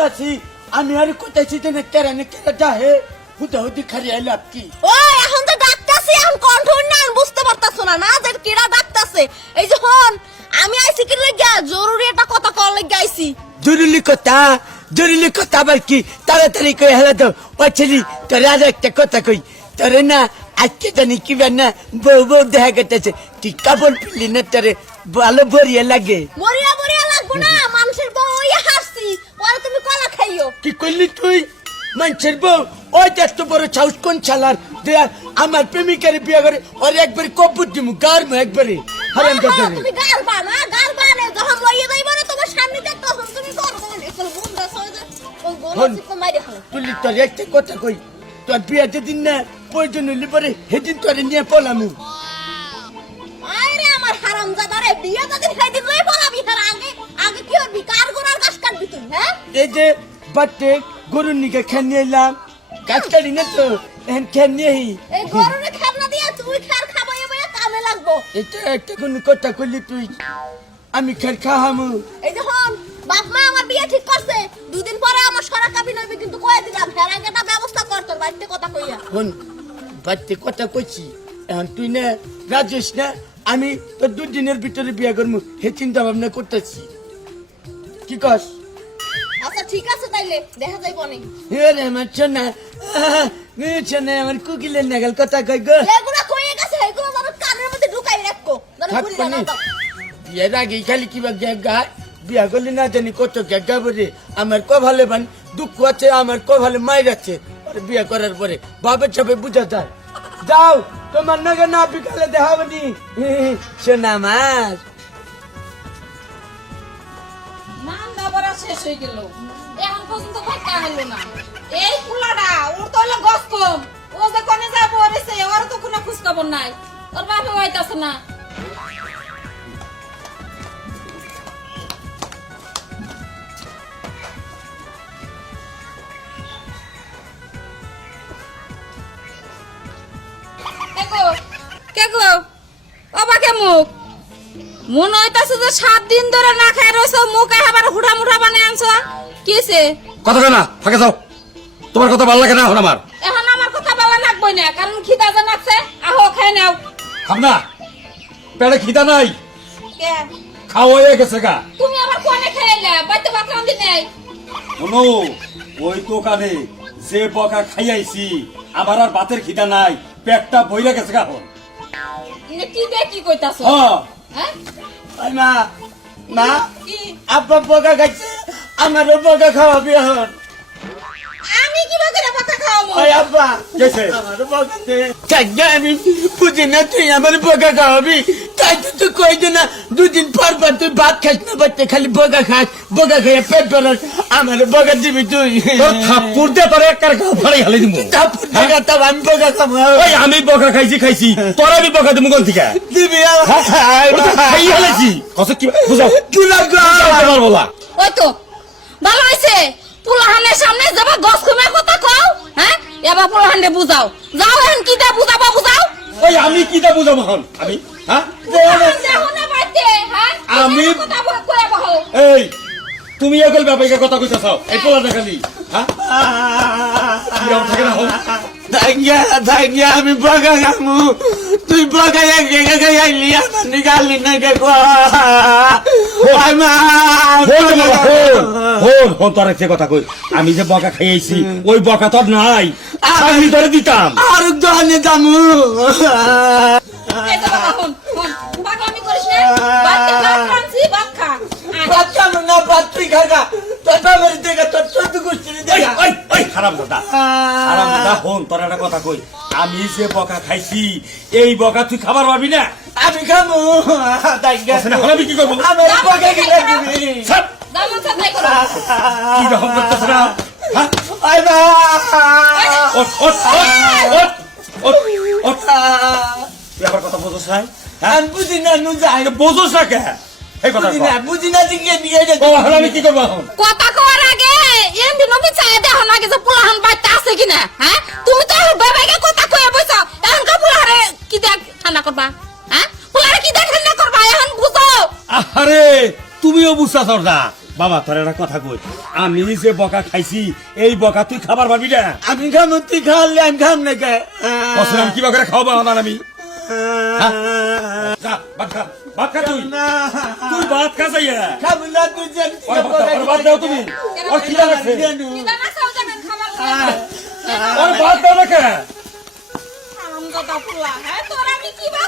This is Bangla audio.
কইতাছি আমি আর কইতাছি যে না কেরা যাহে হুদা হুদি খালি আইলো কি ও এখন তো ডাকতাছি এখন কন্ট্রোল না বুঝতে পারতাছো না না যে কিরা ডাকতাছে এই যে হন আমি আইছি কি লাগিয়া জরুরি একটা কথা কল লাগিয়া আইছি জরুরি কথা জরুরি কথা আবার কি তাড়াতাড়ি কই হেলা দাও ও ছেলি তোর আর একটা কথা কই তোর না আজকে জানি কি না বউ বউ দেখা গেছে তুই কাপড় পিলি না তোরে ভালো বরিয়া লাগে মরিয়া মরিয়া লাগবো না মানুষের বউ হাসছি পরে তুমি কলা খাইও। কি করলি তুই? বউ ওই এত বড় সাহস কোন ছালার যে আমার প্রেমিকারে বিয়ে করে ওর একবারে দিমু গার মু একবারে। হারাম আহা, করে তুমি গারবা না গারবা না যখন লইয়ে যাইব না তোমার সামনে দেখ তখন তুমি বুন্দা সহজে ওই গোল। চিপে মাইরে তোর একটা কথা কই তোর বিয়ে যেদিন না প্রয়োজন হইলে পরে সেদিন তোরে নিয়ে পলামু। আরে আমার বিয়ে যদি লই এই যে বাচ্চে গরুর নিকে খেয়ে নিয়ে এলাম গাছ কাটি না তো এখন খেয়ে নিয়ে এই গরুরে খাবনা দিয়া তুই খার খাবাই বইয়া কামে লাগবো। এটা একটা কোন কথা করলি তুই? আমি খের খাহামু এই যে হন বাপ মা আমার বিয়ে ঠিক করছে। দুদিন পরে আমার সরা কাবি নইবে কিন্তু কয়ে দিলাম একটা ব্যবস্থা কর তোর বাড়িতে কথা কইয়া। হন বাচ্চে কথা কইছি। এখন তুই না রাজেশ না আমি তোর দুদিনের ভিতরে বিয়ে করব হে চিন্তা ভাবনা করতেছি। কি কস? ঠিক আছে তাইলে দেখা যাইব অনেক। রে আমার আহা, এ আমার কুকিলের নাগাল কথা কই গো। এগুলো কইয়ে গেছে এগুলো যেন কানের মধ্যে ঢুকাই রাখো যেন থাক না দাও। বিয়ের আগে খালি কিবা গ্যাগা বিয়া করলে না জানি কত গ্যাগা বলে আমার ক ভালো বান দুঃখ আছে আমার ক ভালো মায়ের আছে বিয়া করার পরে বাবার চাপে বুঝা যায়। যাও তোমার নাগে না বিকালে দেখাবনি সোনা মার শেষ হয়ে গেল। এখন পর্যন্ত হলো না। এই পুলাটা ওর তো হলো গছ কম। ও যে যাব রেছে ওর তো কোনো নাই। ওর বাপে না। মুখ। মনে হইতাছে যে সাত দিন ধরে না খাই রয়েছ মুখ এবার হুড়া মুড়া বানিয়ে আনছ কিসে কথা না ফাঁকে যাও। তোমার কথা ভালো লাগে না এখন আমার? এখন আমার কথা বলা লাগবই না কারণ খিদা জানাচ্ছে আহো খাই নাও। খাব না পেটে খিদা নাই? খাওয়া হয়ে গেছে গা। তুমি আবার কোনে খাইলে? বাইতে ভাত রান্ধি নেই। শোনো ওই দোকানে যে বকা খাইয়াইছি আমার আর ভাতের খিদা নাই পেটটা বইরা গেছে গা এখন। কি দে কি কইতাছ? হ্যাঁ মা মা কি আব্বা বগা খাইছে আমারও পোকা খাওয়াবি এখন। আমি বুঝি না তুই আমার বগা খাওয়াবি তাই তো তুই কই দে না দুদিন পর পর তুই ভাত খাস না বাচ্চা খালি বগা খাস বগা খাইয়া পেট ভরাস আমার বগা দিবি তুই থাপ্পুর দিয়ে তোর এক খাও ফাড়াই হালাই দিমু তারপর বগা তাও আমি বগা খাব ওই আমি বকা খাইছি খাইছি তোর আমি বকা দিমু কোন থেকে দিবি খাই হালাইছি কত কি বুঝাও তুই লাগা বলা ওই তো ভালো হয়েছে পুলাহানের সামনে যাবা গছ কমে কথা কও হ্যাঁ? এবার পুলাহানে বুঝাও। যাও এখন কি দে বুঝাবা বুঝাও? ওই আমি কি দা বুঝাবো এখন? আমি হ্যাঁ? দেখো না বাইতে হ্যাঁ? আমি- এই তুমি একল ব্যাপারীকে কথা কইতেছ এই পোলাটা খালি হ্যাঁ? কিরম থাকে না হোক ধাঙ্গা ধাঙ্গা আমি বগা খামু তুই বগা এক জায়গা খাইলি আমার নিগালি না কে কো মা হন হন তোর সে কথা কই। আমি যে বকা খাইয়েছি ওই বকা তোর নাই। আমি তোরে দিতাম। আর দোকানে তো কই। আমি যে বকা খাইছি এই বকা তুই খাবার পাবি না? আমি আমি কি করব? কি রকম করতেছ না আবার কথা বোঝস নাই আমি বুঝি না নু যাই বোঝস না কে কথা কওয়ার আগে এম দিন অফিস দেখো? না যে পুলাহান বাইতে আছে কিনা হ্যাঁ? তুমি তো বেবাইকে কথা কয়ে বইছ এখন কা পুলাহারে কি দেখ ঠান্ডা করবা হ্যাঁ পুলাহারে কি দেখ ঠান্ডা করবা এখন বুঝো আরে, তুমিও বুঝছা তোর না বাবা তোর একটা কথা কই। আমি যে বকা খাইছি এই বকা তুই খাবার পাবি না। আমি খাম তুই খাওয়ালে আমি খাম না কে? বসলাম কি বকা খাওয়াবো আমার আমি হ্যাঁ? ভাত খা তুই। না। তুই ভাত খা যাইয়া। খাব না তুই জান ভাত দাও, ওরে ভাত দাও তুমি। লাগছে। ভাত দাও না কে? হ্যাঁ তোর আমি কি বা